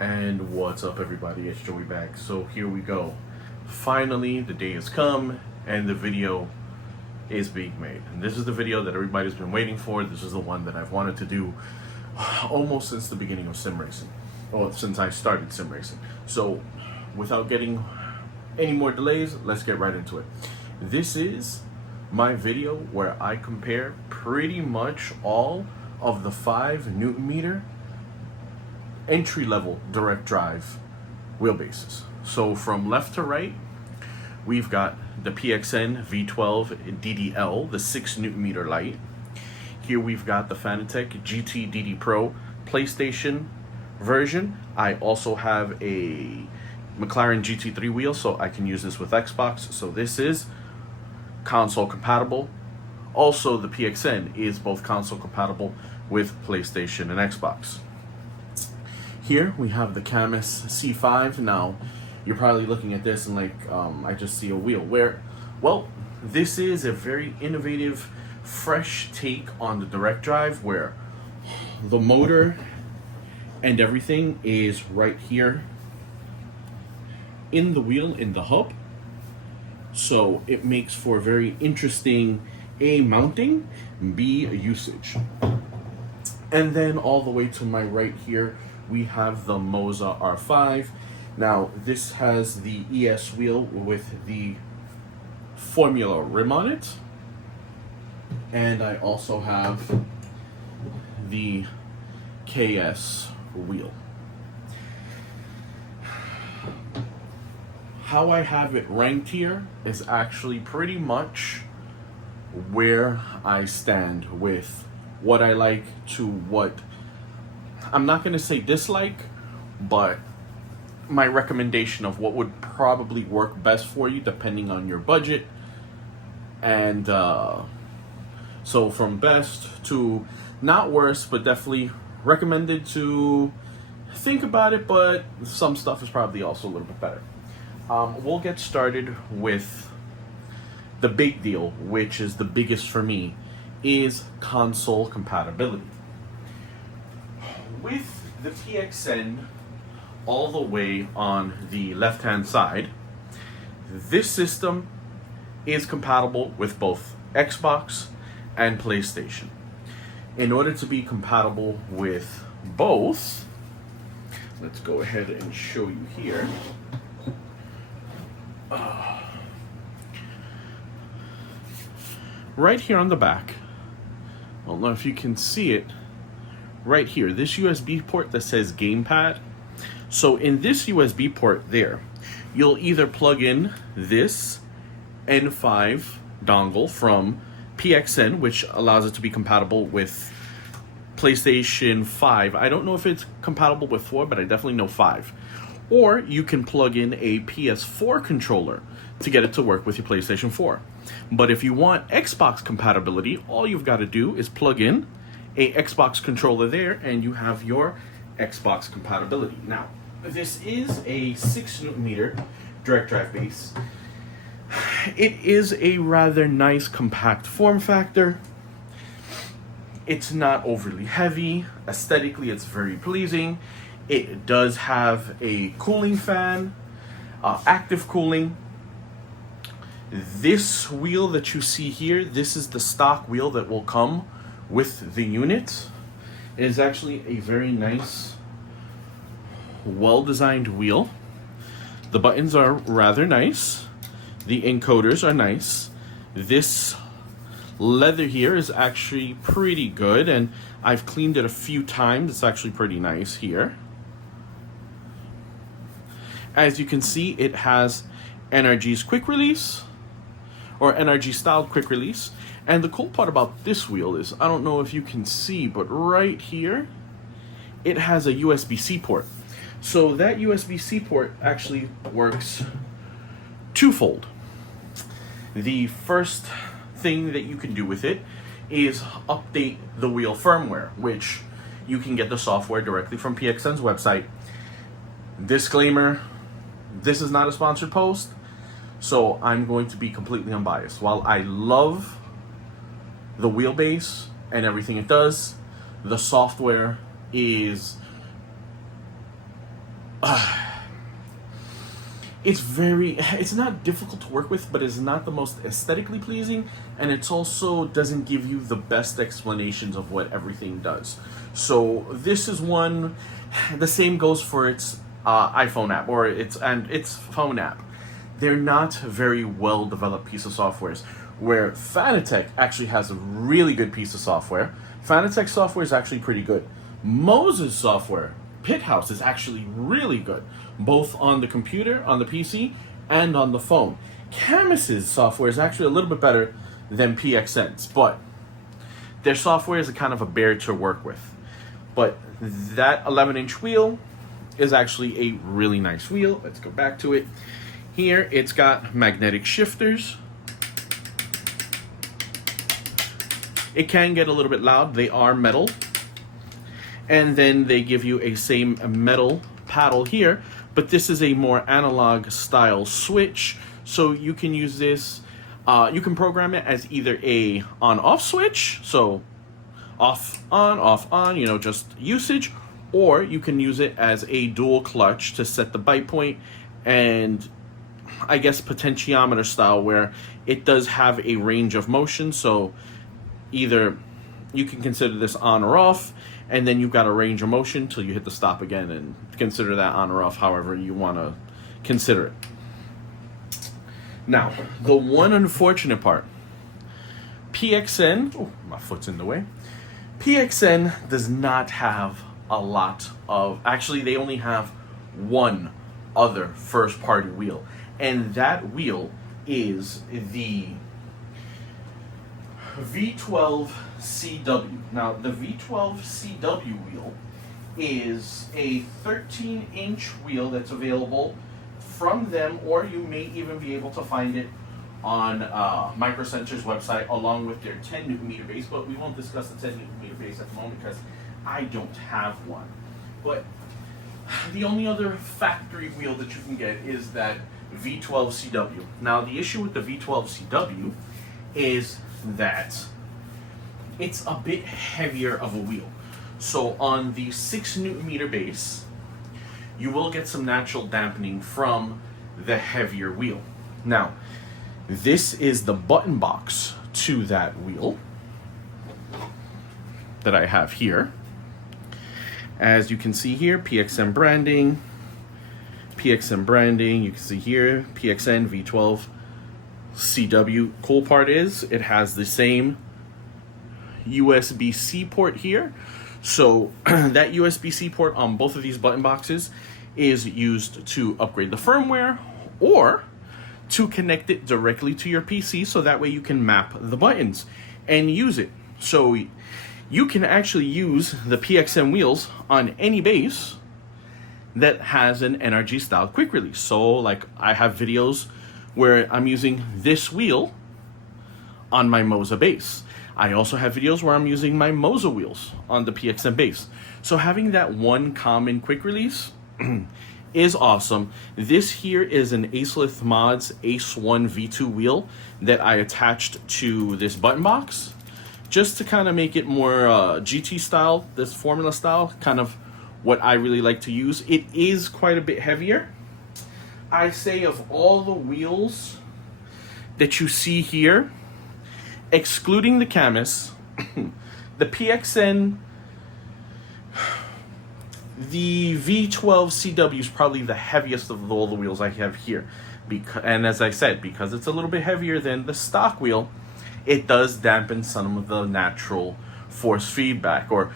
And what's up, everybody? It's Joey back. So here we go. Finally, the day has come and the video is being made. And this is the video that everybody's been waiting for. This is the one that I've wanted to do almost since the beginning of sim racing. Or since I started sim racing. So without getting any more delays, let's get right into it. This is my video where I compare pretty much all of the 5 Newton meter entry-level direct drive wheelbases. So from left to right, we've got the PXN V12 DDL, the 6 Newton meter light. Here we've got the Fanatec GT DD Pro PlayStation version. I also have a McLaren GT3 wheel, so I can use this with Xbox. So this is console compatible. Also, the PXN is both console compatible with PlayStation and Xbox. Here we have the Cammus C5. Now, you're probably looking at this and like, I just see a wheel. Well, this is a very innovative, fresh take on the direct drive where the motor and everything is right here in the wheel, in the hub. So it makes for very interesting A, mounting, B, usage. And then all the way to my right here, we have the Moza R5. Now, this has the ES wheel with the Formula rim on it. And I also have the KS wheel. How I have it ranked here is actually pretty much where I stand with what I like to what I'm not going to say dislike, but my recommendation of what would probably work best for you depending on your budget. And so from best to not worse, but definitely recommended to think about it, but some stuff is probably also a little bit better. We'll get started with the big deal, which is the biggest for me, is console compatibility. With the PXN all the way on the left-hand side, this system is compatible with both Xbox and PlayStation. In order to be compatible with both, let's go ahead and show you here. Right here on the back, I don't know if you can see it, right here, this USB port that says gamepad. So in this USB port there, you'll either plug in this N5 dongle from PXN, which allows it to be compatible with PlayStation 5. I don't know if it's compatible with 4, but I definitely know 5. Or you can plug in a PS4 controller to get it to work with your PlayStation 4. But if you want Xbox compatibility, all you've got to do is plug in a Xbox controller there and you have your Xbox compatibility. Now, this is a 6 Newton meter direct drive base. It is a rather nice compact form factor. It's not overly heavy. Aesthetically, it's very pleasing. It does have a cooling fan, active cooling. This wheel that you see here, this is the stock wheel that will come with the unit. It is actually a very nice, well-designed wheel. The buttons are rather nice. The encoders are nice. This leather here is actually pretty good, and I've cleaned it a few times. It's actually pretty nice here. As you can see, it has NRG's quick release, or NRG styled quick release. And the cool part about this wheel is, I don't know if you can see, but right here, it has a USB-C port. So that USB-C port actually works twofold. The first thing that you can do with it is update the wheel firmware, which you can get the software directly from PXN's website. Disclaimer, this is not a sponsored post, so I'm going to be completely unbiased. While I love the wheelbase and everything it does, the software is it's not difficult to work with, but it's not the most aesthetically pleasing, and it's also doesn't give you the best explanations of what everything does. So this is one. The same goes for its iPhone app or its phone app. They're not very well developed piece of softwares. Where Fanatec actually has a really good piece of software. Fanatec software is actually pretty good. Moza's software, Pit House, is actually really good, both on the computer, on the PC, and on the phone. Cammus's software is actually a little bit better than PXN's, but their software is a kind of a bear to work with. But that 11-inch wheel is actually a really nice wheel. Let's go back to it. Here, it's got magnetic shifters. It can get a little bit loud. They are metal. And then they give you a same metal paddle here, but this is a more analog style switch. So you can use this, you can program it as either a on-off switch, so off, on, you know, just usage, or you can use it as a dual clutch to set the bite point, and I guess potentiometer style, where it does have a range of motion. So either you can consider this on or off, and then you've got a range of motion till you hit the stop again, and consider that on or off however you want to consider it. Now, the one unfortunate part, PXN, oh, my foot's in the way. PXN does not have a lot of, actually they only have one other first party wheel, and that wheel is the V12 CW. Now, the V12 CW wheel is a 13-inch wheel that's available from them, or you may even be able to find it on Microcenter's website along with their 10 Newton meter base, but we won't discuss the 10 Newton meter base at the moment because I don't have one. But the only other factory wheel that you can get is that V12 CW. Now, the issue with the V12 CW is that it's a bit heavier of a wheel. So on the 6 Newton meter base, you will get some natural dampening from the heavier wheel. Now, this is the button box to that wheel that I have here. As you can see here, PXN branding, you can see here, PXN V12 CW. Cool part is it has the same USB-C port here. So that USB-C port on both of these button boxes is used to upgrade the firmware or to connect it directly to your PC, so that way you can map the buttons and use it. So you can actually use the PXN wheels on any base that has an NRG style quick release. So like I have videos where I'm using this wheel on my Moza base. I also have videos where I'm using my Moza wheels on the PXN base. So having that one common quick release is awesome. This here is an Acelith Mods Ace 1 V2 wheel that I attached to this button box just to kind of make it more GT style, this formula style, kind of what I really like to use. It is quite a bit heavier. I say of all the wheels that you see here, excluding the Cammus, the PXN, the V12 CW is probably the heaviest of all the wheels I have here. And as I said, because it's a little bit heavier than the stock wheel, it does dampen some of the natural force feedback, or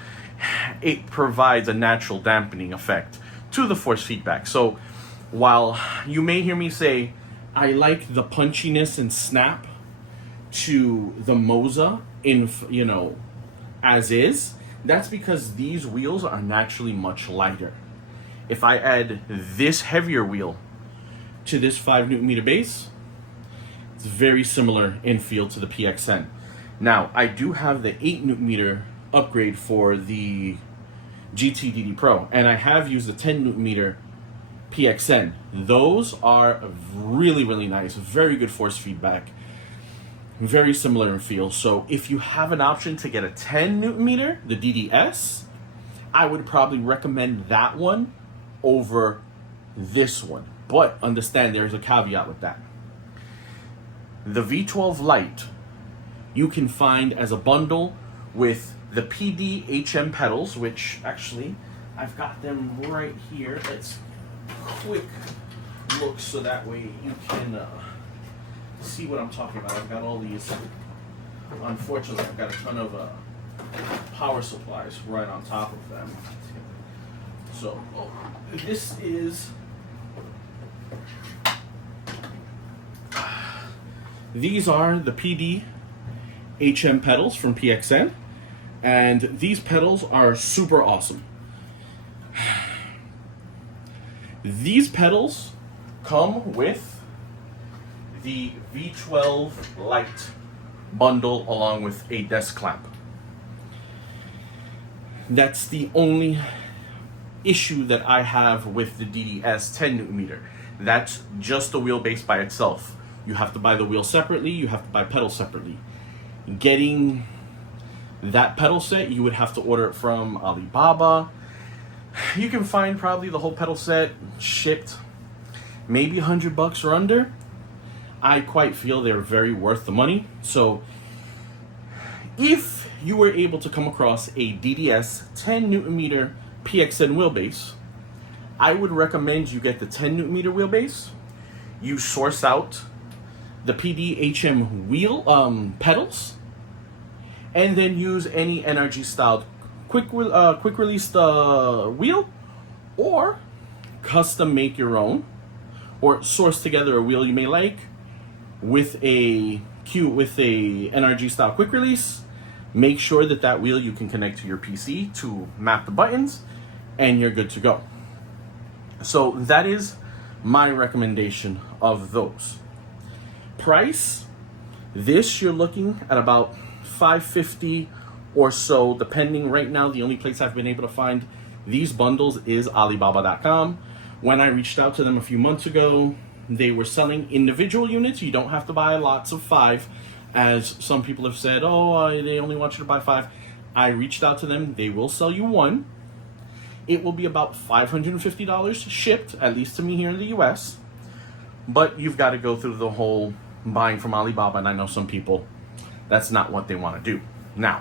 it provides a natural dampening effect to the force feedback. So while you may hear me say, I like the punchiness and snap to the Moza in, you know, as is, that's because these wheels are naturally much lighter. If I add this heavier wheel to this 5 Newton meter base, it's very similar in feel to the PXN. Now, I do have the 8 Newton meter upgrade for the GT DD Pro, and I have used the 10 Newton meter PXN. Those are really, really nice, very good force feedback, very similar in feel. So if you have an option to get a 10 Newton meter, the DDS, I would probably recommend that one over this one. But understand there's a caveat with that. The V12 Lite you can find as a bundle with the PDHM pedals, which actually I've got them right here. Let's quick look so that way you can see what I'm talking about. I've got all these. Unfortunately, I've got a ton of power supplies right on top of them. So this is. These are the PDHM pedals from PXN, and these pedals are super awesome. These pedals come with the V12 Lite bundle along with a desk clamp. That's the only issue that I have with the DDS 10 Newton meter. That's just the wheelbase by itself. You have to buy the wheel separately, you have to buy pedals separately. Getting that pedal set, you would have to order it from Alibaba. You can find probably the whole pedal set shipped maybe $100 or under. I quite feel they're very worth the money. So if you were able to come across a DDS 10 Newton meter PXN wheelbase, I would recommend you get the 10 Newton meter wheelbase. You source out the PDHM wheel pedals, and then use any NRG styled quick release wheel, or custom make your own, or source together a wheel you may like with a NRG style quick release. Make sure that that wheel you can connect to your PC to map the buttons, and you're good to go. So that is my recommendation of those. Price, this you're looking at about $550 or so, depending. Right now, the only place I've been able to find these bundles is Alibaba.com. When I reached out to them a few months ago, they were selling individual units. You don't have to buy lots of 5, as some people have said, they only want you to buy 5. I reached out to them. They will sell you 1. It will be about $550 shipped, at least to me here in the US. But you've got to go through the whole buying from Alibaba, and I know some people, that's not what they want to do. Now,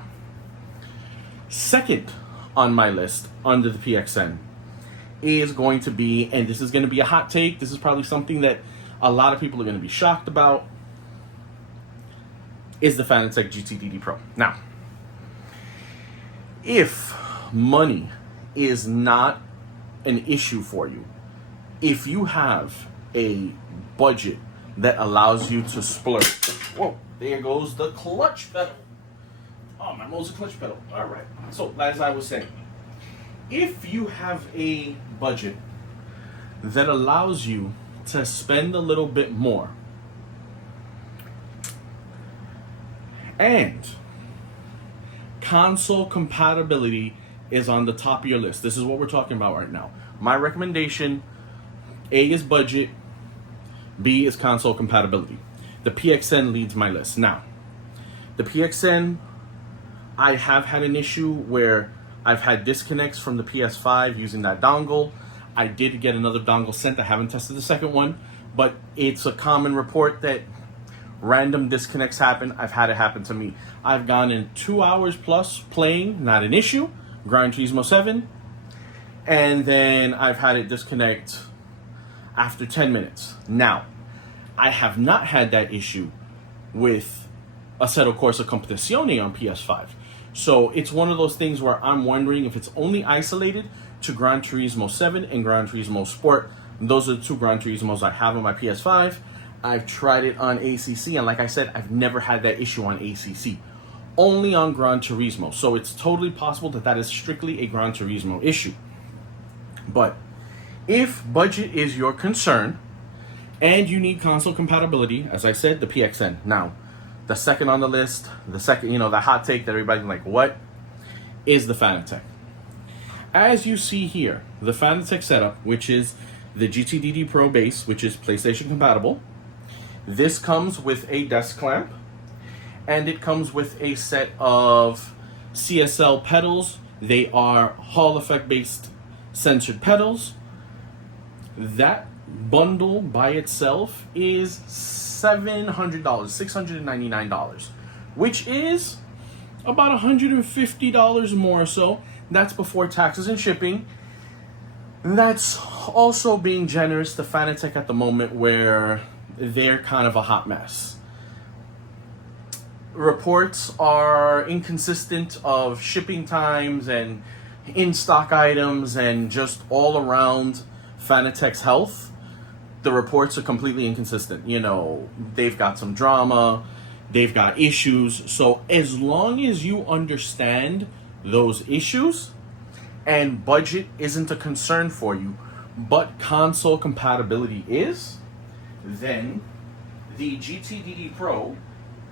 second on my list under the PXN is going to be, and this is going to be a hot take, this is probably something that a lot of people are going to be shocked about, is the Fanatec GT DD Pro. Now, if money is not an issue for you, if you have a budget that allows you to splurge. Whoa, there goes the clutch pedal. Oh, my Moza clutch pedal. All right. So, as I was saying, if you have a budget that allows you to spend a little bit more, and console compatibility is on the top of your list. This is what we're talking about right now. My recommendation, A is budget, B is console compatibility. The PXN leads my list. Now, the PXN, I have had an issue where I've had disconnects from the PS5 using that dongle. I did get another dongle sent. I haven't tested the second one, but it's a common report that random disconnects happen. I've had it happen to me. I've gone in 2 hours plus playing, not an issue, Gran Turismo 7, and then I've had it disconnect after 10 minutes. Now, I have not had that issue with Assetto Corsa Competizione on PS5. So it's one of those things where I'm wondering if it's only isolated to Gran Turismo 7 and Gran Turismo Sport. Those are the 2 Gran Turismos I have on my PS5. I've tried it on ACC, and like I said, I've never had that issue on ACC. Only on Gran Turismo. So it's totally possible that that is strictly a Gran Turismo issue. But if budget is your concern and you need console compatibility, as I said, the PXN. Now, the second on the list, the hot take that everybody's like, what, is the Fanatec. As you see here, the Fanatec setup, which is the GT DD Pro base, which is PlayStation compatible. This comes with a desk clamp, and it comes with a set of CSL pedals. They are Hall effect based censored pedals. That bundle by itself is $700, $699, which is about $150 more or so. That's before taxes and shipping. That's also being generous to Fanatec at the moment, where they're kind of a hot mess. Reports are inconsistent of shipping times and in-stock items and just all around Fanatec's health. The reports are completely inconsistent. You know, they've got some drama, they've got issues. So as long as you understand those issues and budget isn't a concern for you, but console compatibility is, then the GT DD Pro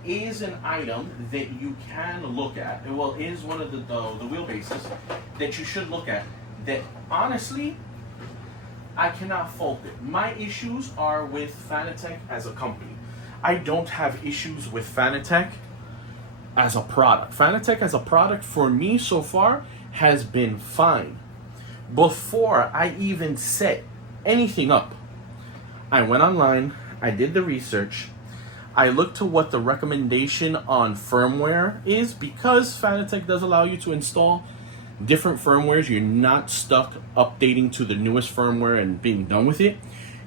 is an item that you can look at. Well, is one of the wheelbases that you should look at. That honestly, I cannot fault it. My issues are with Fanatec as a company. I don't have issues with Fanatec as a product. Fanatec as a product for me so far has been fine. Before I even set anything up, I went online, I did the research, I looked to what the recommendation on firmware is, because Fanatec does allow you to install different firmwares. You're not stuck updating to the newest firmware and being done with it.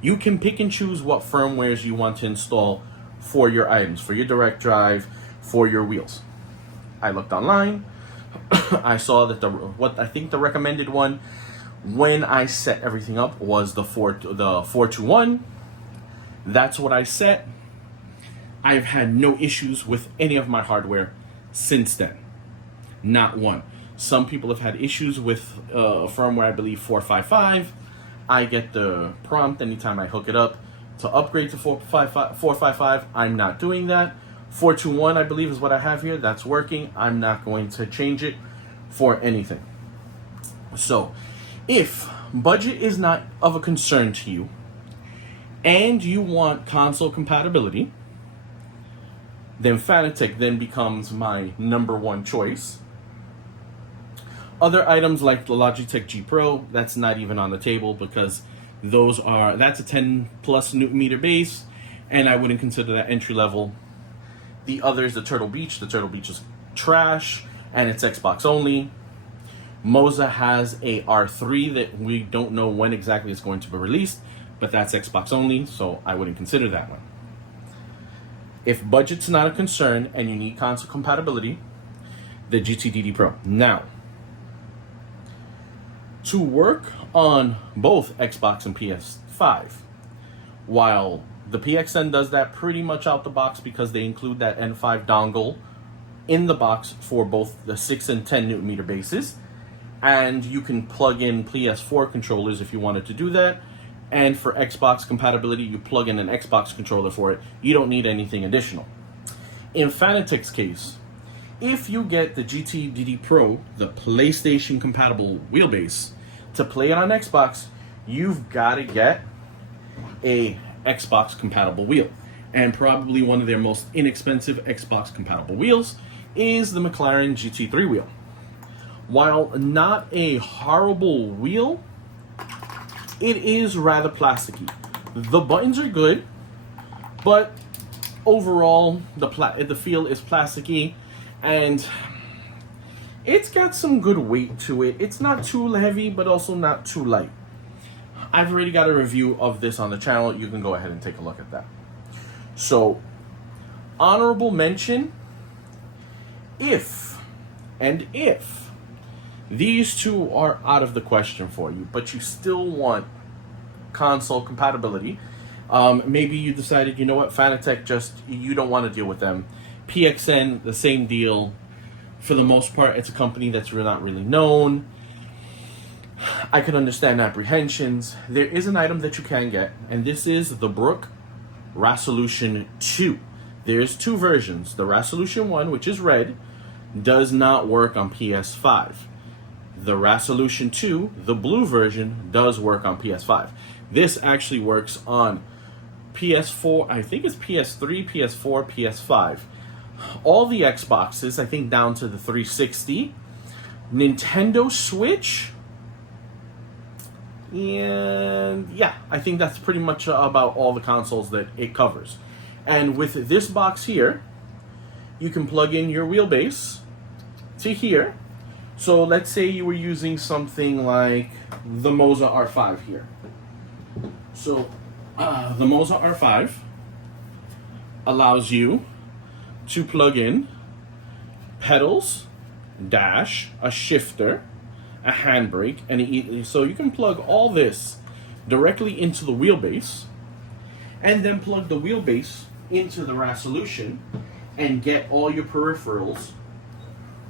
You can pick and choose what firmwares you want to install for your items, for your direct drive, for your wheels. I looked online. I saw that what I think the recommended one when I set everything up was the 421. That's what I set. I've had no issues with any of my hardware since then. Not one. Some people have had issues with firmware, I believe 455. I get the prompt anytime I hook it up to upgrade to 455. I'm not doing that. 421, I believe, is what I have here. That's working. I'm not going to change it for anything. So, if budget is not of a concern to you, and you want console compatibility, then Fanatec then becomes my number one choice. Other items like the Logitech G Pro, that's not even on the table, because that's a 10 plus Newton meter base, and I wouldn't consider that entry level. The others, the Turtle Beach is trash, and it's Xbox only. Moza has a R3 that we don't know when exactly it's going to be released, but that's Xbox only, so I wouldn't consider that one. If budget's not a concern and you need console compatibility, the GT DD Pro. Now, to work on both Xbox and PS5, while the PXN does that pretty much out the box because they include that N5 dongle in the box for both the 6 and 10 Newton meter bases, and you can plug in PS4 controllers if you wanted to do that. And for Xbox compatibility, you plug in an Xbox controller for it. You don't need anything additional. In Fanatec's case, if you get the GT DD Pro, the PlayStation compatible wheelbase, to play it on Xbox, you've got to get a Xbox compatible wheel. And probably one of their most inexpensive Xbox compatible wheels is the McLaren GT3 wheel. While not a horrible wheel, it is rather plasticky. The buttons are good, but overall the feel is plasticky, and it's got some good weight to it. It's not too heavy, but also not too light. I've already got a review of this on the channel. You can go ahead and take a look at that. So, honorable mention, if these two are out of the question for you, but you still want console compatibility, maybe you decided, you know what, Fanatec, you don't want to deal with them. PXN, the same deal. For the most part, it's a company that's not really known. I can understand apprehensions. There is an item that you can get, and this is the Brook Resolution 2. There's two versions. The Resolution 1, which is red, does not work on PS5. The Resolution 2, the blue version, does work on PS5. This actually works on PS4, I think it's PS3, PS4, PS5. All the Xboxes, I think down to the 360. Nintendo Switch, And yeah, I think that's pretty much about all the consoles that it covers. And with this box here, you can plug in your wheelbase to here. So let's say you were using something like the Moza R5 here. So the Moza R5 allows you to plug in pedals, dash, a shifter, a handbrake, and so you can plug all this directly into the wheelbase, and then plug the wheelbase into the resolution and get all your peripherals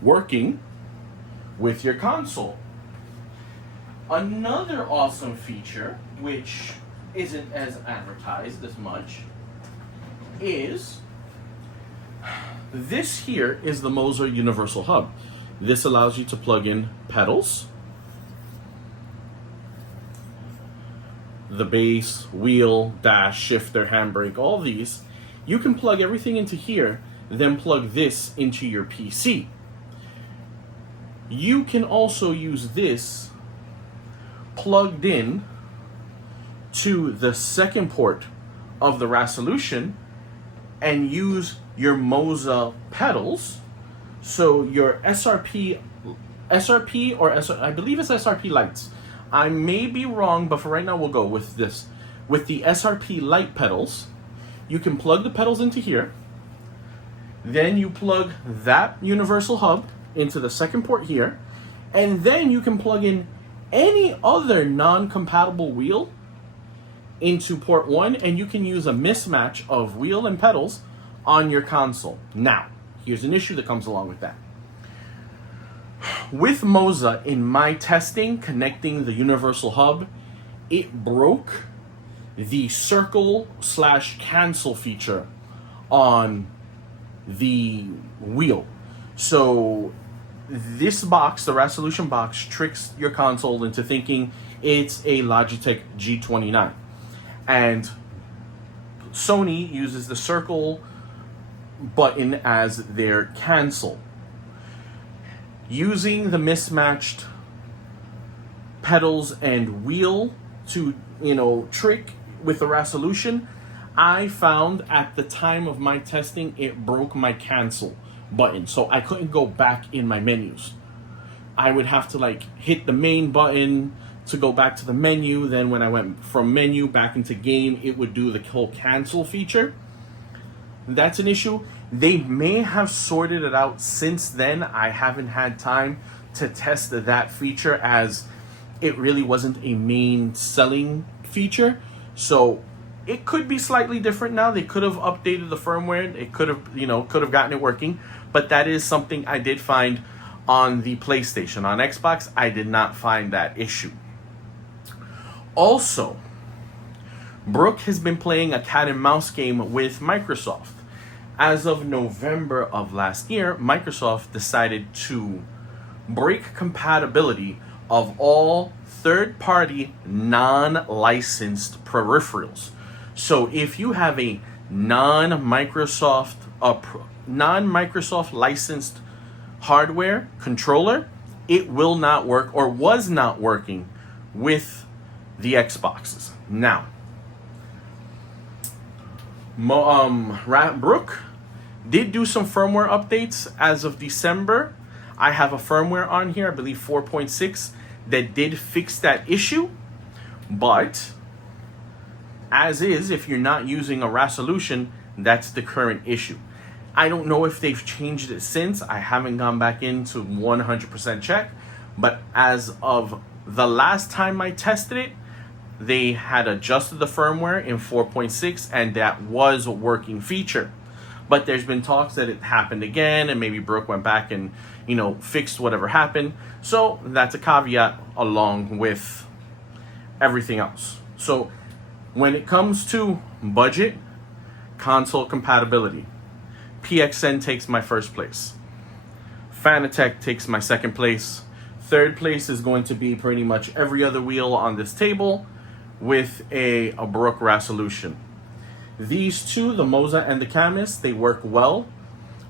working with your console. Another awesome feature, which isn't as advertised as much, is this here is the Moza Universal Hub. This allows you to plug in pedals, the base, wheel, dash, shifter, handbrake, all these. You can plug everything into here, then plug this into your PC. You can also use this plugged in to the second port of the resolution and use your Moza pedals. So your SRP or I believe it's SRP lights. I may be wrong, but for right now we'll go with this. With the SRP light pedals, you can plug the pedals into here. Then you plug that universal hub into the second port here, and then you can plug in any other non-compatible wheel into port 1, and you can use a mismatch of wheel and pedals on your console. Now, here's an issue that comes along with that. With Moza, in my testing connecting the universal hub, it broke the circle/cancel feature on the wheel. So this box, the resolution box, tricks your console into thinking it's a Logitech G29. And Sony uses the circle button as their cancel. Using the mismatched pedals and wheel to, trick with the resolution, I found at the time of my testing, it broke my cancel button. So I couldn't go back in my menus. I would have to hit the main button to go back to the menu. Then when I went from menu back into game, it would do the whole cancel feature. That's an issue. They may have sorted it out since then. I haven't had time to test that feature as it really wasn't a main selling feature. So it could be slightly different now. They could have updated the firmware. It could have gotten it working. But that is something I did find on the PlayStation. On Xbox, I did not find that issue. Also, Brooke has been playing a cat and mouse game with Microsoft. As of November of last year, Microsoft decided to break compatibility of all third-party non-licensed peripherals. So if you have a non-Microsoft licensed hardware controller, it will not work or was not working with the Xboxes. Now, Brooke did do some firmware updates as of December. I have a firmware on here, I believe 4.6, that did fix that issue. But as is, if you're not using a resolution, that's the current issue. I don't know if they've changed it since. I haven't gone back in to 100% check. But as of the last time I tested it, they had adjusted the firmware in 4.6, and that was a working feature. But there's been talks that it happened again, and maybe Brooke went back and, fixed whatever happened. So that's a caveat along with everything else. So when it comes to budget, console compatibility, PXN takes my first place. Fanatec takes my second place. Third place is going to be pretty much every other wheel on this table with a Brooke resolution. These two, the Moza and the Cammus, they work well,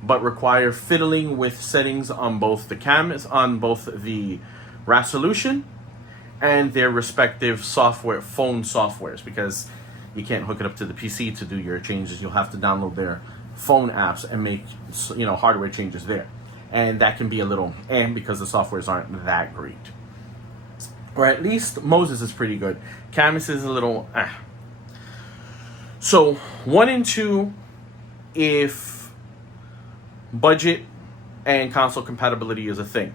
but require fiddling with settings on both the Cammus, on both the resolution and their respective software, phone softwares, because you can't hook it up to the PC to do your changes. You'll have to download their phone apps and make, you know, hardware changes there. And that can be a little because the softwares aren't that great. Or at least Moza's is pretty good. Cammus is a little So 1 and 2, if budget and console compatibility is a thing.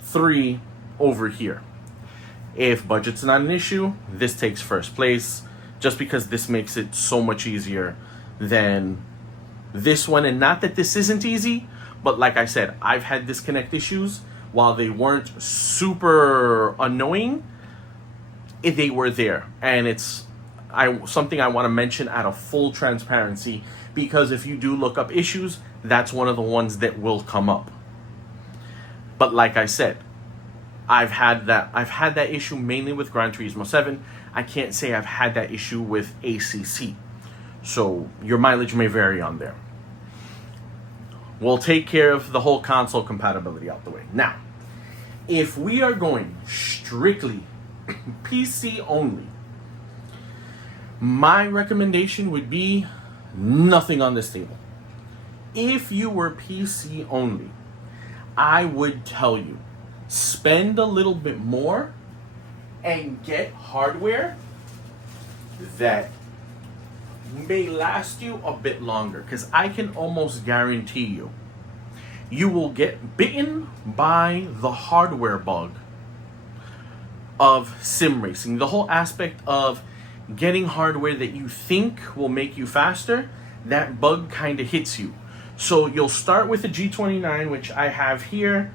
3 over here. If budget's not an issue, this takes first place, just because this makes it so much easier than this one. And not that this isn't easy, but like I said, I've had disconnect issues. While they weren't super annoying, they were there. And it's something I want to mention out of full transparency, because if you do look up issues, that's one of the ones that will come up. But like I said, I've had that issue mainly with Gran Turismo 7. I can't say I've had that issue with ACC. So your mileage may vary on there. We'll take care of the whole console compatibility out the way. Now, if we are going strictly PC only, my recommendation would be nothing on this table. If you were PC only, I would tell you, spend a little bit more and get hardware that may last you a bit longer, because I can almost guarantee you will get bitten by the hardware bug of sim racing. The whole aspect of getting hardware that you think will make you faster, that bug kind of hits you. So you'll start with a G29, which I have here.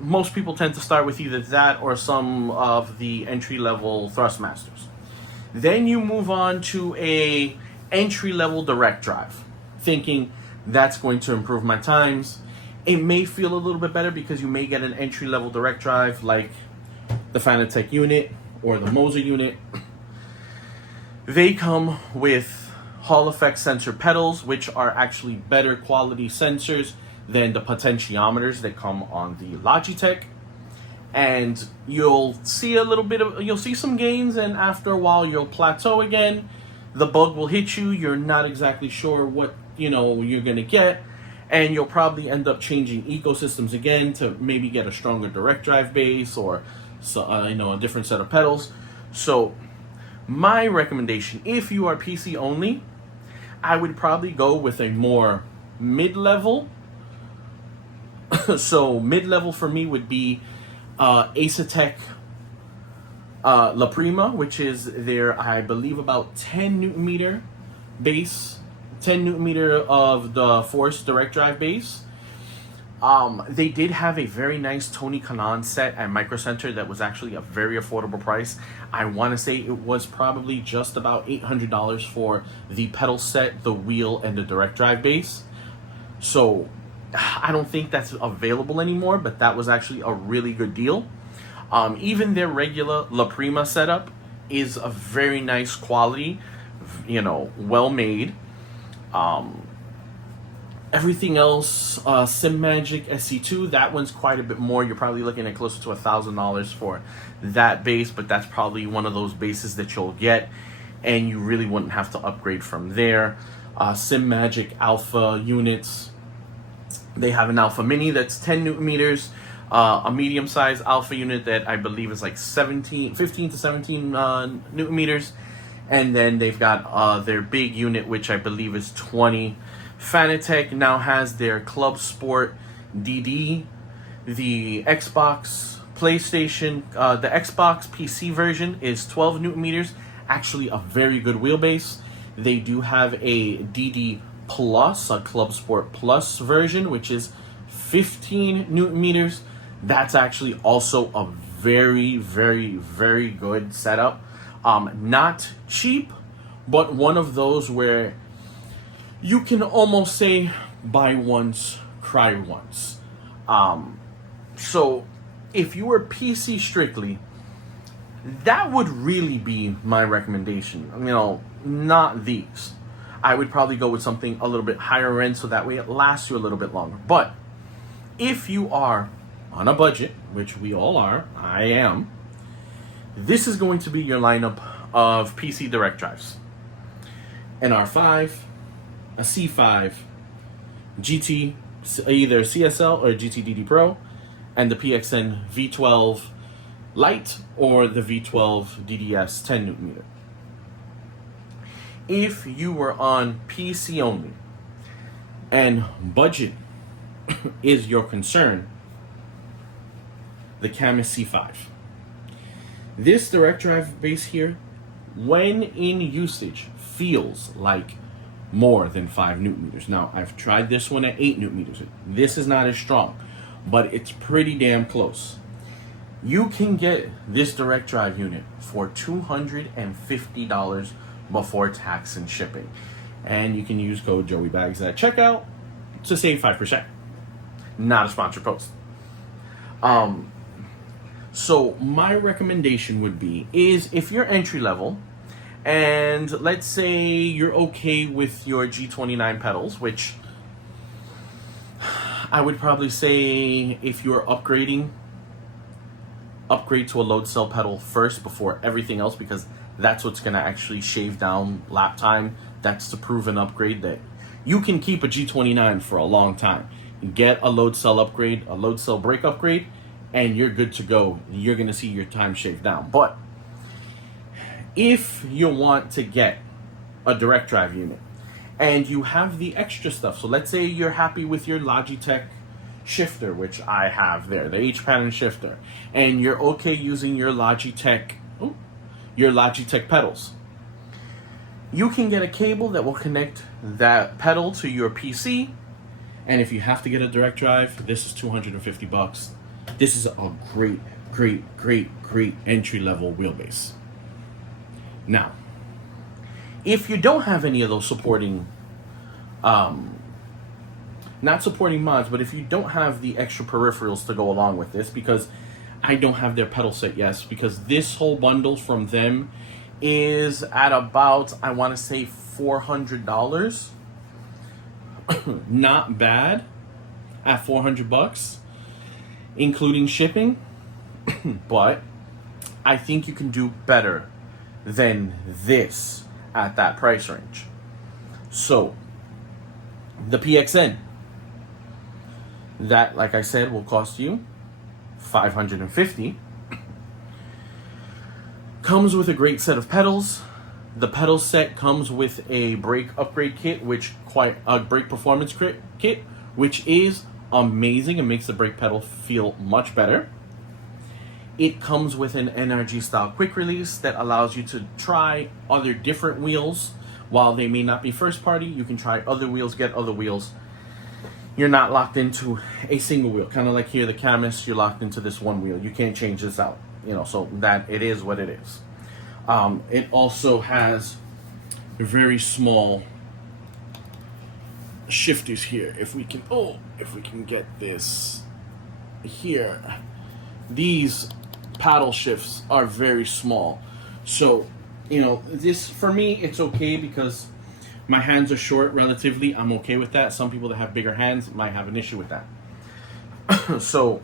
Most people tend to start with either that or some of the entry-level Thrustmasters. Then you move on to a entry-level direct drive, thinking that's going to improve my times. It may feel a little bit better because you may get an entry-level direct drive like the Fanatec unit or the Moza unit. They come with Hall effect sensor pedals, which are actually better quality sensors than the potentiometers that come on the Logitech. And you'll see you'll see some gains, and after a while you'll plateau again. The bug will hit you. You're not exactly sure what you're gonna get, and you'll probably end up changing ecosystems again to maybe get a stronger direct drive base or a different set of pedals. So my recommendation, if you are PC only, I would probably go with a more mid-level. So mid-level for me would be Asetek La Prima, which is their, I believe, about 10 Newton meter base, 10 Newton meter of the Force direct drive base. They did have a very nice Tony Kanaan set at Micro Center that was actually a very affordable price. I want to say it was probably just about $800 for the pedal set, the wheel, and the direct drive base. So I don't think that's available anymore, but that was actually a really good deal. Even their regular La Prima setup is a very nice quality, well made. Everything else, SimMagic SC2, that one's quite a bit more. You're probably looking at closer to $1,000 for that base, but that's probably one of those bases that you'll get, and you really wouldn't have to upgrade from there. SimMagic Alpha units, they have an Alpha Mini that's 10 Newton meters, a medium-sized Alpha unit that I believe is like 15 to 17 Newton meters, and then they've got their big unit, which I believe is 20. Fanatec now has their Club Sport DD, the Xbox, PlayStation, the Xbox PC version is 12 Newton meters, actually a very good wheelbase. They do have a DD Plus, a Club Sport Plus version, which is 15 Newton meters. That's actually also a very, very, very good setup. Not cheap, but one of those where you can almost say buy once, cry once. So if you were PC strictly, that would really be my recommendation. Not these. I would probably go with something a little bit higher end so that way it lasts you a little bit longer. But if you are on a budget, which we all are, I am, this is going to be your lineup of PC direct drives. An R5, a C5, GT, either CSL or GT DD Pro, and the PXN V12 Lite or the V12 DDS 10 Nm. If you were on PC only and budget is your concern, the Cammus C5. This direct drive base here, when in usage, feels like more than 5 Nm. Now, I've tried this one at 8 Nm. This is not as strong, but it's pretty damn close. You can get this direct drive unit for $250 before tax and shipping. And you can use code JoeyBags at checkout to save 5%. Not a sponsored post. So my recommendation would be is if you're entry level and let's say you're okay with your G29 pedals, which I would probably say if you're upgrading, upgrade to a load cell pedal first before everything else, because that's what's going to actually shave down lap time. That's the proven upgrade that you can keep a G29 for a long time. Get a load cell upgrade, a load cell brake upgrade, and you're good to go. You're going to see your time shaved down. But if you want to get a direct drive unit and you have the extra stuff, so let's say you're happy with your Logitech shifter, which I have there, the H-pattern shifter, and you're okay using your Logitech pedals, you can get a cable that will connect that pedal to your PC. And if you have to get a direct drive, this is $250. This is a great entry level wheelbase. Now, if you don't have any of those supporting, not supporting mods, but if you don't have the extra peripherals to go along with this, because I don't have their pedal set, yes, because this whole bundle from them is at about, I want to say $400. Not bad at $400, including shipping, but I think you can do better than this at that price range. So the PXN, that, like I said, will cost you $550. Comes with a great set of pedals. The pedal set comes with a brake upgrade kit, which a brake performance kit, which is amazing and makes the brake pedal feel much better. It comes with an NRG style quick release that allows you to try other different wheels. While they may not be first party, you can try other wheels, get other wheels. You're not locked into a single wheel. Kind of like here, the Cammus, you're locked into this one wheel. You can't change this out, so that it is what it is. It also has very small shifters here. If we can get this here, these paddle shifts are very small. So, this, for me, it's okay because my hands are short relatively. I'm okay with that. Some people that have bigger hands might have an issue with that. So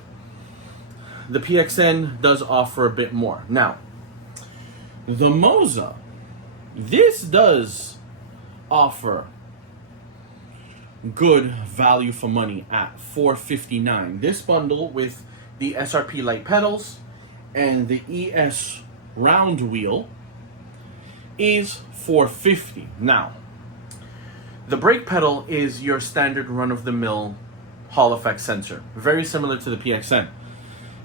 the PXN does offer a bit more. Now, the Moza, this does offer good value for money at $459. This bundle with the SRP light pedals and the ES round wheel is $450. Now, the brake pedal is your standard run-of-the-mill Hall effect sensor, very similar to the PXN.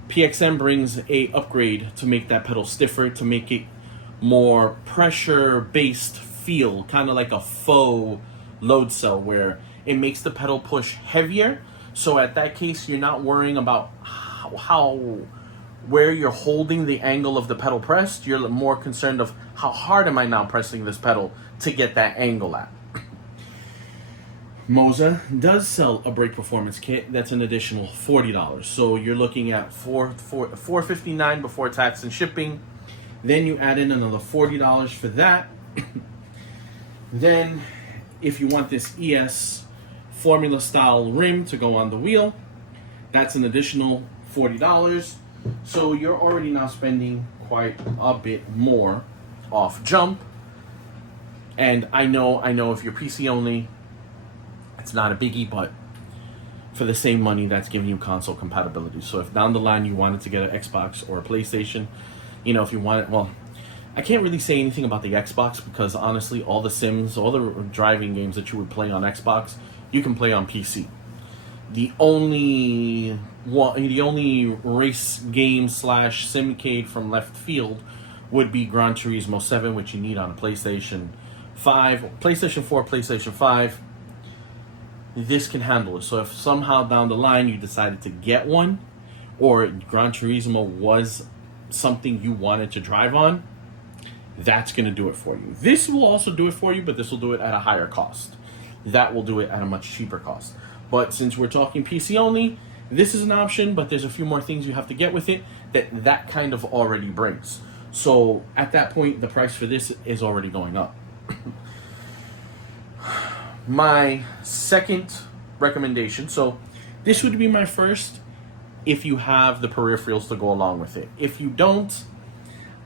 PXN brings a upgrade to make that pedal stiffer, to make it more pressure-based feel, kind of like a faux load cell, where it makes the pedal push heavier. So at that case, you're not worrying about where you're holding the angle of the pedal pressed. You're more concerned of how hard am I now pressing this pedal to get that angle at. Moza does sell a brake performance kit that's an additional $40. So you're looking at $459 before tax and shipping. Then you add in another $40 for that. Then if you want this ES formula style rim to go on the wheel, that's an additional $40. So you're already now spending quite a bit more off jump. And I know if you're PC only, it's not a biggie, but for the same money, that's giving you console compatibility. So if down the line you wanted to get an Xbox or a PlayStation, you know, if you want it, well, I can't really say anything about the Xbox because honestly, all the Sims, all the driving games that you would play on Xbox, you can play on PC. The only race game / simcade from left field would be Gran Turismo 7, which you need on a PlayStation 5, PlayStation 4, PlayStation 5. This can handle it. So if somehow down the line you decided to get one, or Gran Turismo was something you wanted to drive on, that's going to do it for you. This will also do it for you, but this will do it at a higher cost. That will do it at a much cheaper cost. But since we're talking PC only, this is an option, but there's a few more things you have to get with it that kind of already brings. So at that point, the price for this is already going up. My second recommendation, so this would be my first if you have the peripherals to go along with it. If you don't,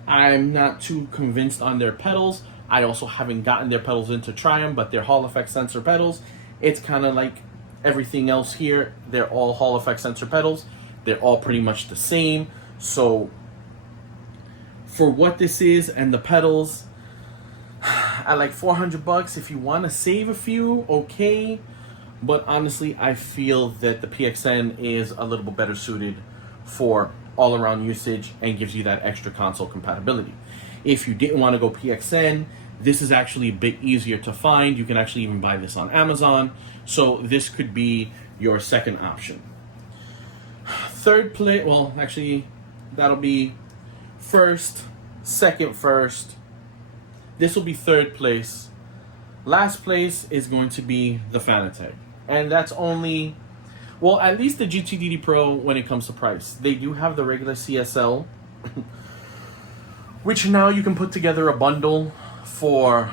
I'm not too convinced on their pedals. I also haven't gotten their pedals in to try them, but they're Hall effect sensor pedals. It's kind of like everything else here. They're all Hall effect sensor pedals. They're all pretty much the same. So for what this is and the pedals, at like $400, if you want to save a few, okay. But honestly, I feel that the PXN is a little bit better suited for all-around usage and gives you that extra console compatibility. If you didn't want to go PXN, this is actually a bit easier to find. You can actually even buy this on Amazon. So this could be your second option. Third place, well, actually, that'll be first, second first. This will be third place. Last place is going to be the Fanatec. And that's only, well, at least the GT DD Pro when it comes to price. They do have the regular CSL, which now you can put together a bundle for,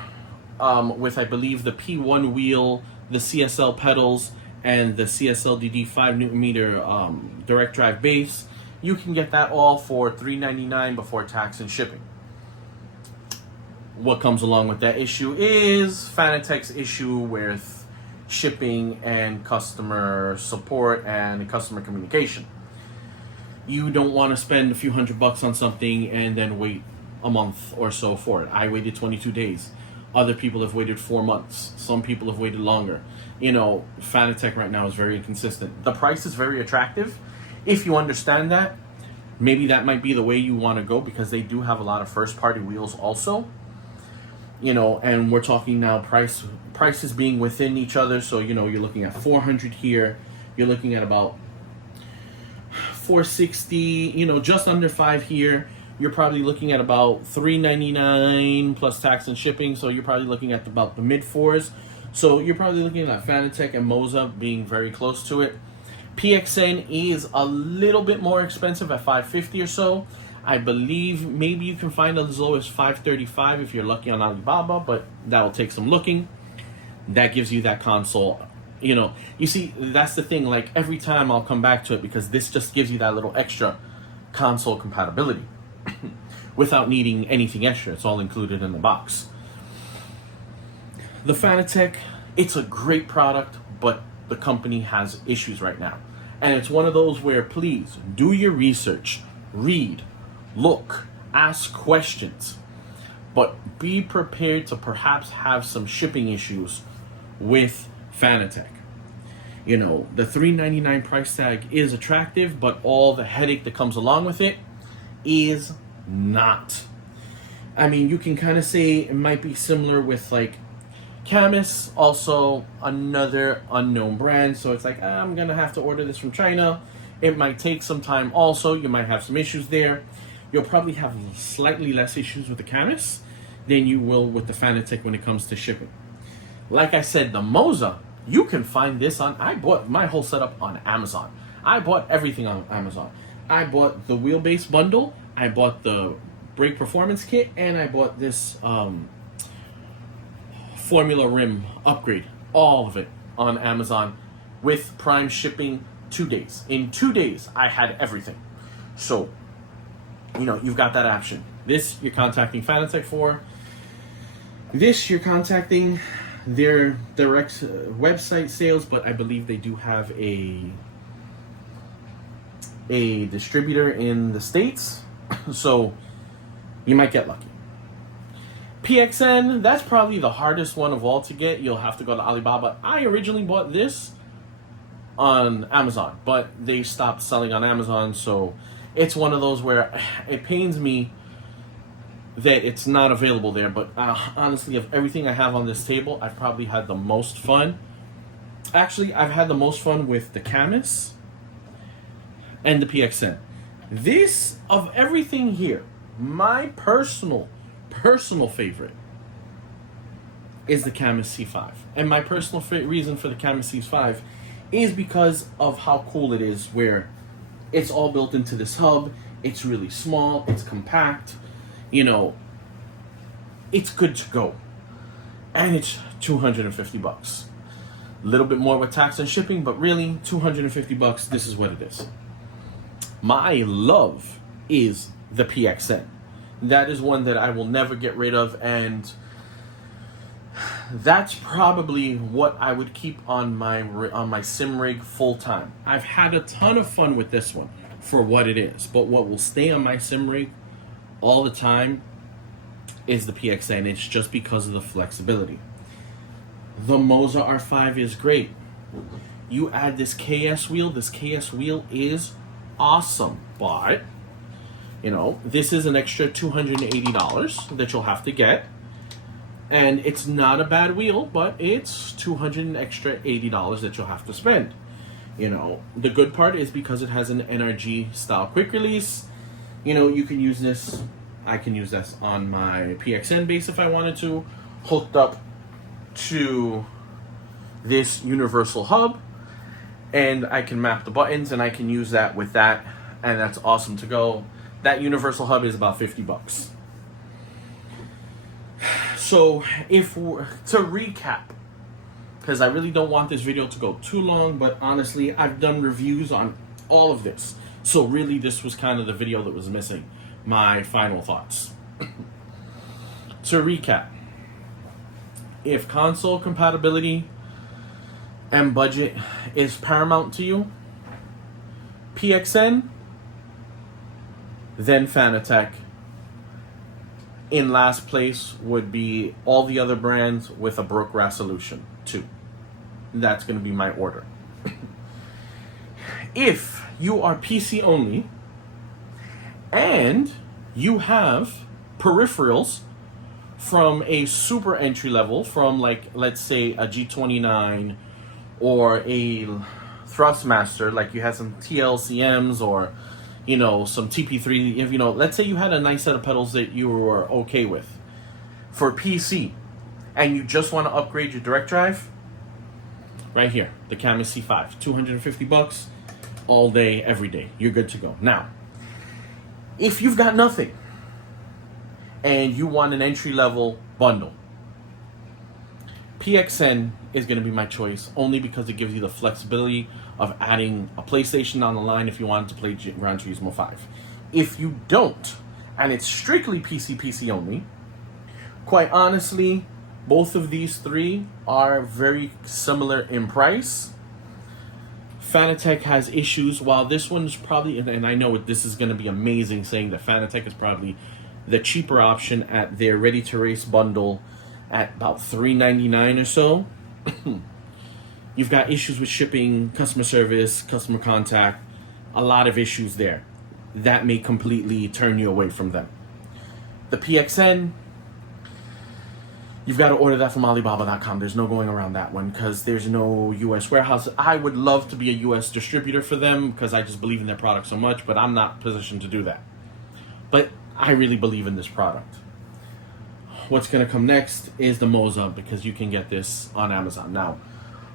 with I believe the P1 wheel, the CSL pedals, and the CSL DD 5Nm direct drive base. You can get that all for $399 before tax and shipping. What comes along with that issue is Fanatec's issue with shipping and customer support and customer communication. You don't want to spend a few $100 on something and then wait a month or so for it. I waited 22 days. Other people have waited 4 months. Some people have waited longer. You know, Fanatec right now is very inconsistent. The price is very attractive. If you understand that, maybe that might be the way you want to go because they do have a lot of first-party wheels also. You know, and we're talking now prices being within each other. So, you know, you're looking at 400 here. You're looking at about 460, you know, just under 5 here. You're probably looking at about $399 plus tax and shipping. So you're probably looking at about the mid fours. So you're probably looking at Fanatec and Moza being very close to it. PXN is a little bit more expensive at $550 or so. I believe maybe you can find as low as $535 if you're lucky on Alibaba, but that will take some looking. That gives you that console. You know, you see, that's the thing. Like every time I'll come back to it because this just gives you that little extra console compatibility without needing anything extra. It's all included in the box. The Fanatec, it's a great product, but the company has issues right now. And it's one of those where please do your research, read, look, ask questions, but be prepared to perhaps have some shipping issues with Fanatec. You know, the $399 price tag is attractive, but all the headache that comes along with it is not. I mean, you can kind of say it might be similar with like Cammus, also another unknown brand. So it's like, I'm going to have to order this from China. It might take some time also. You might have some issues there. You'll probably have slightly less issues with the Cammus than you will with the Fanatec when it comes to shipping. Like I said, the Moza, you can find this on, I bought my whole setup on Amazon. I bought everything on Amazon. I bought the wheelbase bundle, I bought the brake performance kit, and I bought this Formula Rim upgrade. All of it on Amazon with Prime shipping 2 days. In 2 days, I had everything. So, you know, you've got that option. This you're contacting Fanatec for. This you're contacting their direct website sales, but I believe they do have a distributor in the States, so you might get lucky. PXN, that's probably the hardest one of all to get. You'll have to go to Alibaba. I originally bought this on Amazon, but they stopped selling on Amazon, so it's one of those where it pains me that it's not available there. But honestly, of everything I have on this table, I've probably had the most fun. Actually, I've had the most fun with the Cammus and the PXN. This, of everything here, my personal favorite is the Cammus C5. And my personal reason for the Cammus C5 is because of how cool it is, where it's all built into this hub. It's really small, it's compact, you know, it's good to go. And it's 250 bucks. A little bit more with tax and shipping, but really 250 bucks, this is what it is. My love is the PXN. That is one that I will never get rid of, and that's probably what I would keep on my sim rig full time. I've had a ton of fun with this one for what it is, but what will stay on my sim rig all the time is the PXN. It's just because of the flexibility. The Moza R5 is great. You add this KS wheel. This KS wheel is awesome, but you know, this is an extra $280 that you'll have to get. And it's not a bad wheel, but it's $280 extra that you'll have to spend. You know, the good part is because it has an NRG style quick release, you know, you can use this. I can use this on my PXN base if I wanted to, hooked up to this universal hub, and I can map the buttons and I can use that with that, and that's awesome to go. That universal hub is about 50 bucks. So to recap, because I really don't want this video to go too long, but honestly, I've done reviews on all of this. So really, this was kind of the video that was missing. My final thoughts. To recap, if console compatibility and budget is paramount to you, PXN, then Fanatec. In last place would be all the other brands with a broke resolution too. That's going to be my order. If you are PC only and you have peripherals from a super entry level, from like, let's say a G29 or a Thrustmaster, like you had some TLCMs or, you know, some TP3, if you know, let's say you had a nice set of pedals that you were okay with for PC and you just want to upgrade your direct drive, right here, the Cammus C5, 250 bucks all day, every day. You're good to go. Now, if you've got nothing and you want an entry-level bundle, PXN is going to be my choice, only because it gives you the flexibility of adding a PlayStation on the line if you wanted to play Gran Turismo 5. If you don't, and it's strictly PC only, quite honestly, both of these three are very similar in price. Fanatec has issues, while this one's probably, and I know this is going to be amazing saying that Fanatec is probably the cheaper option at their Ready to Race bundle at about $3.99 or so. You've got issues with shipping, customer service, customer contact, a lot of issues there. That may completely turn you away from them. The PXN, you've got to order that from Alibaba.com. There's no going around that one because there's no U.S. warehouse. I would love to be a U.S. distributor for them because I just believe in their product so much, but I'm not positioned to do that. But I really believe in this product. What's going to come next is the Moza, because you can get this on Amazon. Now,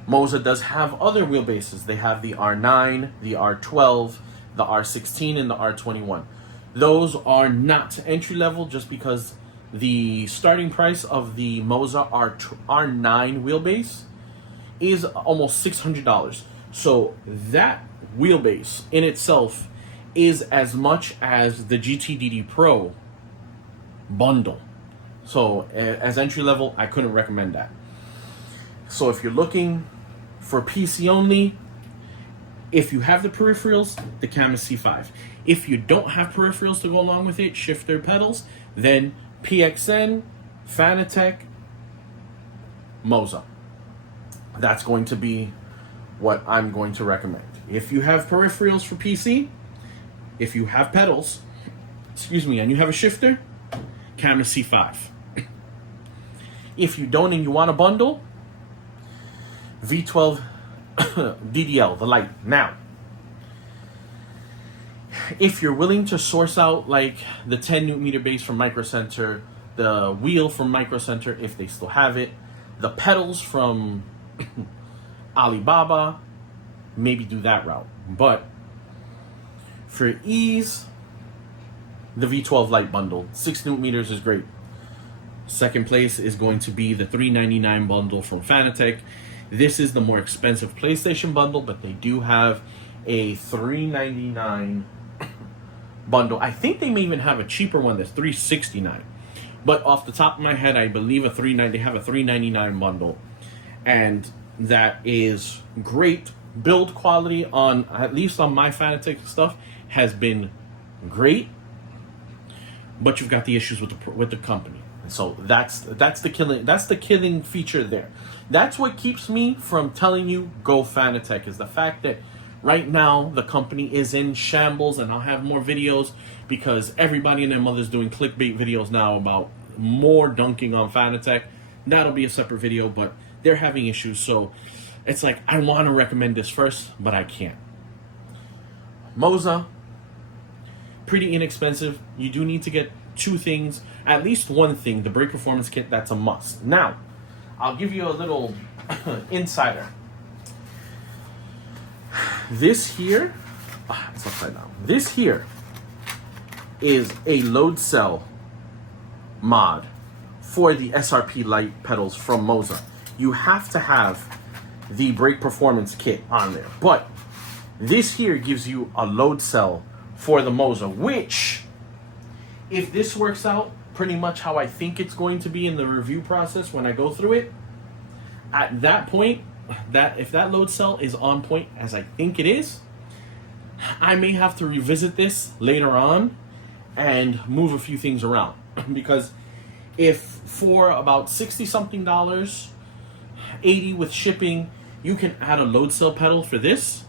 Moza does have other wheelbases. They have the R9, the R12, the R16, and the R21. Those are not entry level just because the starting price of the Moza R9 wheelbase is almost $600. So that wheelbase in itself is as much as the GT DD Pro bundle. So as entry level, I couldn't recommend that. So if you're looking for PC only, if you have the peripherals, the Cammus C5. If you don't have peripherals to go along with it, shifter pedals, then PXN, Fanatec, Moza. That's going to be what I'm going to recommend. If you have peripherals for PC, if you have pedals, and you have a shifter, Cammus C5. If you don't and you want a bundle, V12 DDL, the light. Now, if you're willing to source out like the 10 Newton meter base from Micro Center, the wheel from Micro Center, if they still have it, the pedals from Alibaba, maybe do that route. But for ease, the V12 light bundle, 6 Newton meters is great. Second place is going to be the $399 bundle from Fanatec. This is the more expensive PlayStation bundle, but they do have a $399 bundle. I think they may even have a cheaper one that's $369. But off the top of my head, I believe they have a $399 bundle, and that is great. Build quality on, at least on my Fanatec stuff, has been great. But you've got the issues with the company. So that's the killing feature there. That's what keeps me from telling you go Fanatec, is the fact that right now the company is in shambles, and I'll have more videos because everybody and their mother's doing clickbait videos now about more dunking on Fanatec. That'll be a separate video, but they're having issues. So it's like, I want to recommend this first, but I can't. Moza, pretty inexpensive. You do need to get two things, at least one thing, the brake performance kit. That's a must. Now, I'll give you a little insider. This here, it's upside down. This here is a load cell mod for the SRP light pedals from Moza. You have to have the brake performance kit on there, but this here gives you a load cell for the Moza, which, if this works out pretty much how I think it's going to be in the review process when I go through it, at that point, if that load cell is on point as I think it is, I may have to revisit this later on and move a few things around. Because if for about $60 something, $80 with shipping, you can add a load cell pedal for this,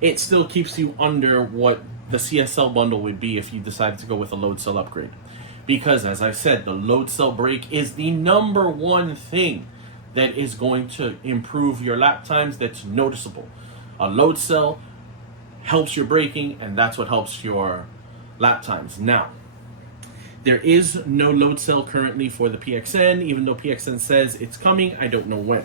it still keeps you under what the CSL bundle would be if you decided to go with a load cell upgrade. Because, as I said, the load cell brake is the #1 thing that is going to improve your lap times that's noticeable. A load cell helps your braking, and that's what helps your lap times. Now, there is no load cell currently for the PXN, even though PXN says it's coming. I don't know when.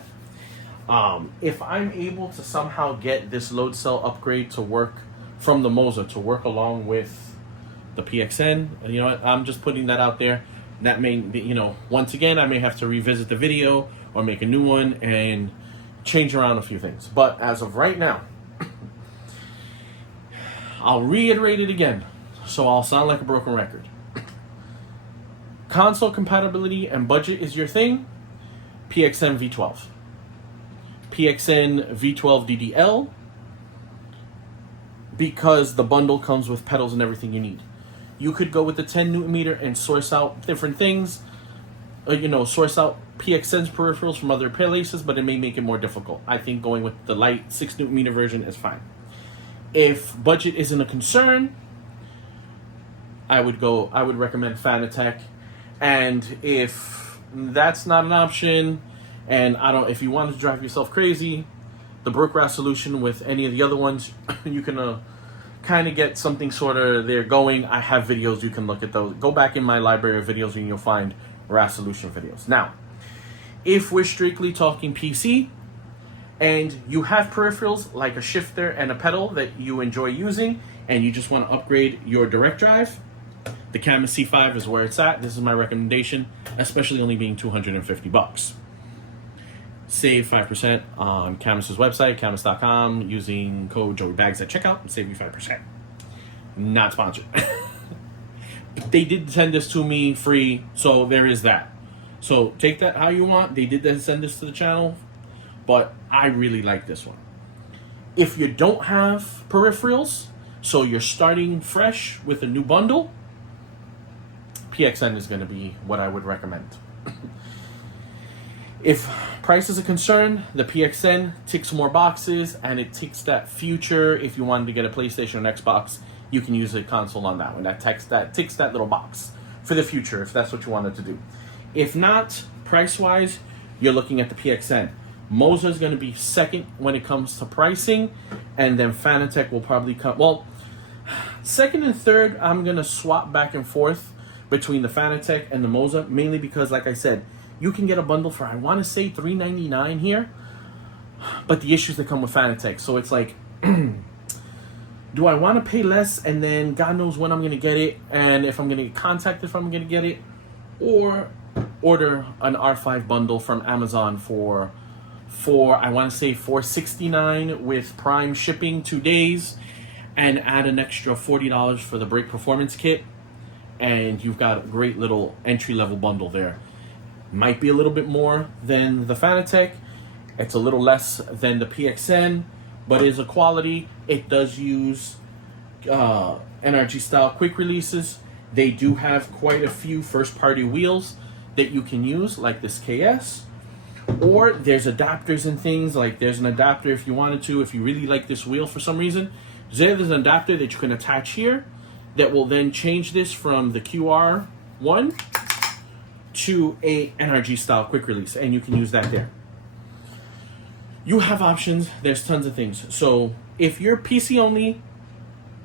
If I'm able to somehow get this load cell upgrade to work from the Moza to work along with the PXN, you know what, I'm just putting that out there. That may be, you know, once again, I may have to revisit the video or make a new one and change around a few things. But as of right now, I'll reiterate it again, so I'll sound like a broken record. Console compatibility and budget is your thing, PXN V12. PXN V12 DDL, because the bundle comes with pedals and everything you need. You could go with the 10 Newton meter and source out different things, source out PXN's peripherals from other places, but it may make it more difficult. I think going with the light 6 Newton meter version is fine. If budget isn't a concern, I would recommend Fanatec. And if that's not an option, and if you want to drive yourself crazy, the broke RAS solution with any of the other ones, you can kind of get something sort of there going. I have videos, you can look at those. Go back in my library of videos and you'll find RAS solution videos. Now, if we're strictly talking PC, and you have peripherals like a shifter and a pedal that you enjoy using, and you just want to upgrade your direct drive, the Cammus C5 is where it's at. This is my recommendation, especially only being $250. save 5% on Cammus's website, cammus.com, using code JoeyBags at checkout, and save you 5%. Not sponsored. They did send this to me free, so there is that. So take that how you want. They did then send this to the channel, but I really like this one. If you don't have peripherals, so you're starting fresh with a new bundle, PXN is going to be what I would recommend. If price is a concern, the PXN ticks more boxes, and it ticks that future. If you wanted to get a PlayStation or Xbox, you can use a console on that one. That ticks that little box for the future, if that's what you wanted to do. If not, price-wise, you're looking at the PXN. Moza is going to be second when it comes to pricing, and then Fanatec will probably come. Well, second and third, I'm going to swap back and forth between the Fanatec and the Moza, mainly because, like I said, you can get a bundle for, I want to say, $3.99 here, but the issues that come with Fanatec. So it's like, do I want to pay less, and then God knows when I'm going to get it, and if I'm going to get contacted if I'm going to get it, or order an R5 bundle from Amazon for I want to say $4.69 with Prime shipping 2 days, and add an extra $40 for the brake performance kit, and you've got a great little entry-level bundle there. Might be a little bit more than the Fanatec. It's a little less than the PXN, but is a quality. It does use NRG style quick releases. They do have quite a few first-party wheels that you can use, like this KS. Or there's adapters and things, like there's an adapter if you wanted to, if you really like this wheel for some reason. There's an adapter that you can attach here that will then change this from the QR1 to a NRG style quick release, and you can use that there. You have options. There's tons of things. So if you're PC only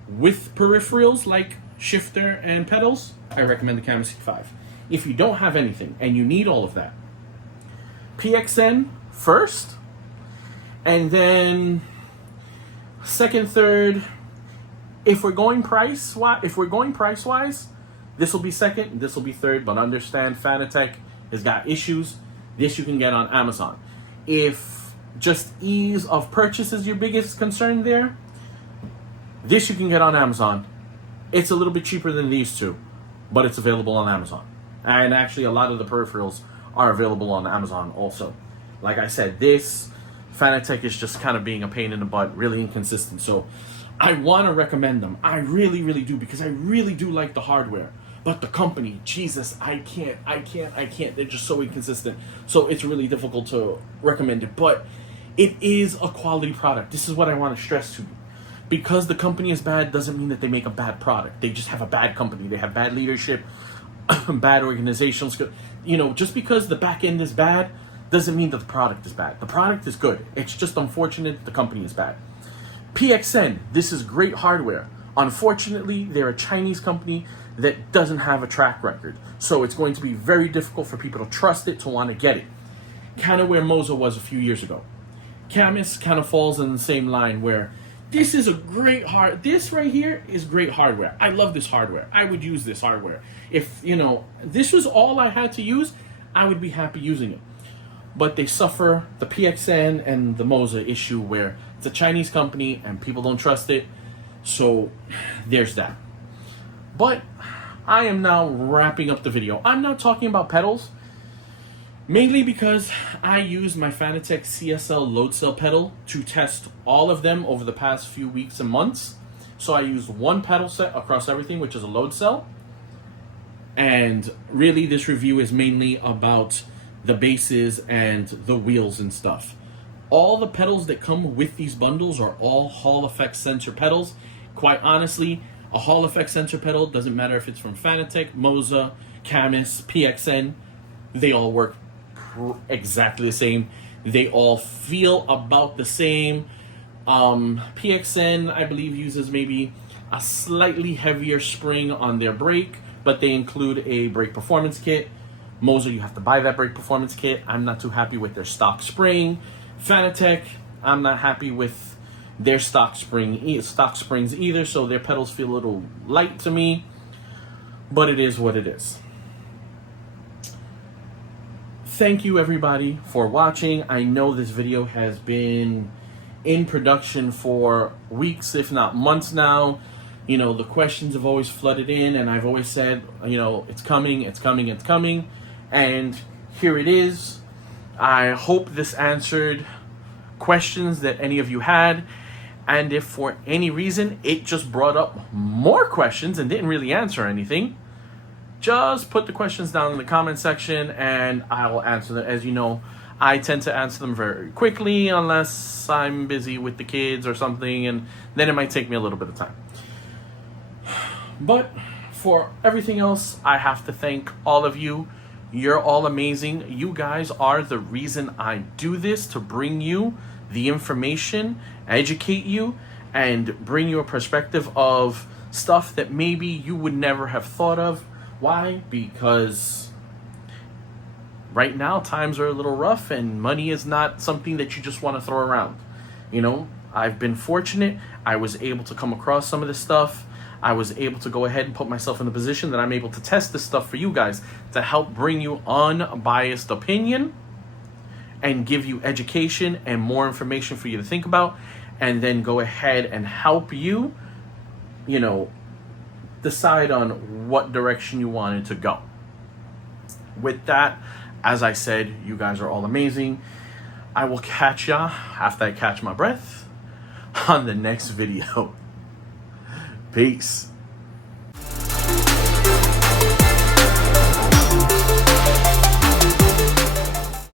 with peripherals like shifter and pedals, I recommend the Cammus C5. If you don't have anything and you need all of that, PXN first, and then second, third. If we're going price wise, this will be second, this will be third. But understand, Fanatec has got issues. This you can get on Amazon. If just ease of purchase is your biggest concern there, this you can get on Amazon. It's a little bit cheaper than these two, but it's available on Amazon. And actually, a lot of the peripherals are available on Amazon also. Like I said, this Fanatec is just kind of being a pain in the butt, really inconsistent. So I want to recommend them. I really, really do, because I really do like the hardware. But the company, Jesus, I can't. They're just so inconsistent. So it's really difficult to recommend it. But it is a quality product. This is what I want to stress to you. Because the company is bad doesn't mean that they make a bad product. They just have a bad company. They have bad leadership, bad organizational skills. You know, just because the back end is bad doesn't mean that the product is bad. The product is good. It's just unfortunate the company is bad. PXN, this is great hardware. Unfortunately, they're a Chinese company that doesn't have a track record. So it's going to be very difficult for people to trust it, to want to get it. Kind of where Moza was a few years ago. Cammus kind of falls in the same line where this is a great this right here is great hardware. I love this hardware. I would use this hardware. If, you know, this was all I had to use, I would be happy using it. But they suffer the PXN and the Moza issue where it's a Chinese company and people don't trust it. So there's that. But I am now wrapping up the video. I'm now talking about pedals, mainly because I used my Fanatec CSL load cell pedal to test all of them over the past few weeks and months. So I used one pedal set across everything, which is a load cell. And really this review is mainly about the bases and the wheels and stuff. All the pedals that come with these bundles are all Hall effect sensor pedals. Quite honestly, a Hall effect sensor pedal, doesn't matter if it's from Fanatec, Moza, Cammus, PXN, they all work exactly the same. They all feel about the same. PXN, I believe, uses maybe a slightly heavier spring on their brake, but they include a brake performance kit. Moza, you have to buy that brake performance kit. I'm not too happy with their stock spring. Fanatec, I'm not happy with their stock springs either, so their pedals feel a little light to me, but it is what it is. thank you everybody for watching. I know this video has been in production for weeks, if not months now. You know, the questions have always flooded in, and I've always said, you know, it's coming, it's coming, it's coming. And here it is. I hope this answered questions that any of you had. And if for any reason it just brought up more questions and didn't really answer anything, just put the questions down in the comment section and I will answer them. As you know, I tend to answer them very quickly unless I'm busy with the kids or something, and then it might take me a little bit of time. But for everything else, I have to thank all of you. You're all amazing. You guys are the reason I do this, to bring you the information, educate you, and bring you a perspective of stuff that maybe you would never have thought of. Why? Because right now times are a little rough and money is not something that you just want to throw around. You know, I've been fortunate. I was able to come across some of this stuff. I was able to go ahead and put myself in the position that I'm able to test this stuff for you guys to help bring you unbiased opinion and give you education and more information for you to think about, and then go ahead and help you, you know, decide on what direction you wanted to go. With that, as I said, you guys are all amazing. I will catch ya after I catch my breath on the next video. Peace.